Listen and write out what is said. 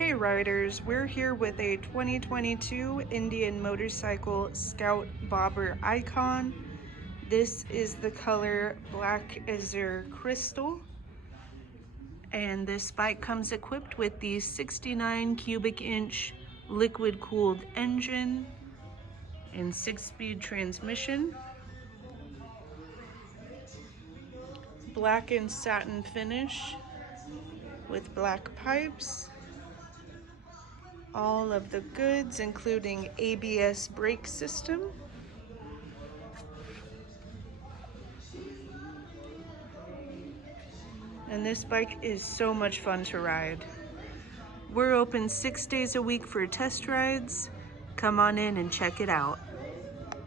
Hey riders, we're here with a 2022 Indian Motorcycle Scout Bobber Icon. This is the color Black Azure Crystal. And this bike comes equipped with the 69 cubic inch liquid cooled engine and 6-speed transmission. Black and satin finish with black pipes. All of the goods, including ABS brake system. And this bike is so much fun to ride. We're open 6 days a week for test rides. Come on in and check it out.